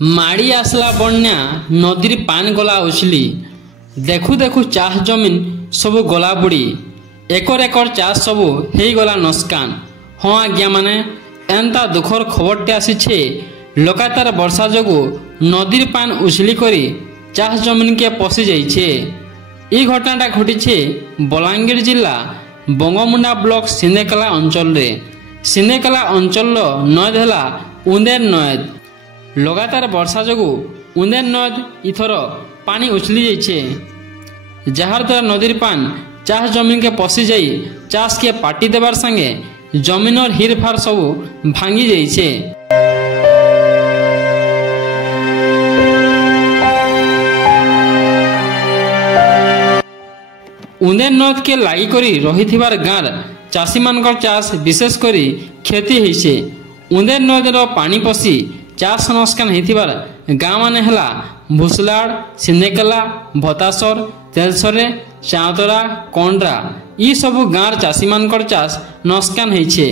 माड़ी आसला बन्या नदीर पान गला उछली देखु देखु चाष जमीन सबु गला बुड़ी एकर एकर चाष सबु हे गला नस्कान। हाँ आज्ञा माने एंता दुखर खबरटे आसीछे लगातार वर्षा जोगु नदीर पान उछली करी चाष जमीन के पशि जाइछे। ई घटनाटा घटीछे बलांगीर जिला बंगमुंडा ब्लॉक सिंदेकला अंचल रे। सिंदेकला अंचल नद है उंदेर नद। लगातार वर्षा जोगु उंदेर नद इथर पानी उछली जाइछे जार द्वारा नदीर पान चाष जमीन के पशि जाई चाष के पाटी देवार संगे जमीन और हिर फार सबू भांगी जाइछे। उंदेर नद के लागी करी रहिथिबार गाँर चाषी मानकर चाष विशेष करी क्षति होइछे। उंदेर नदीर पानी पशि चाष नस्कान होइथिबार गाँ माने हला भुसलाड़, सिंदेकला, भतासर, तेलसरे, चाँतरा, कंड्रा ई सबु गाँर चाषी मानकर चाष नस्कान होइछे।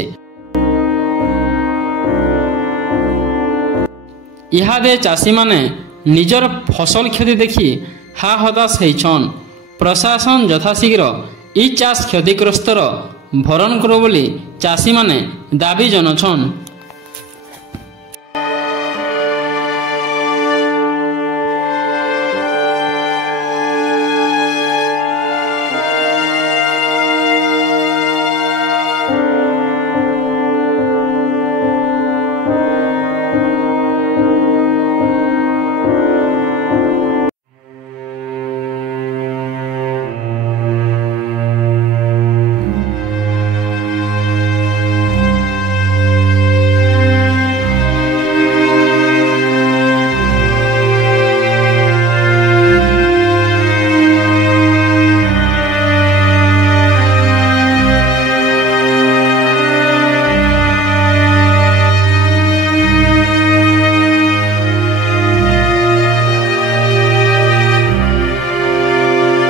इहादे चाषी माने निजर फसल क्षति देखि हा हताश होइछन। प्रशासन यथाशीघ्र ई चाष क्षतिग्रस्तर भरण करो बोली चाषी माने दाबी जनछन।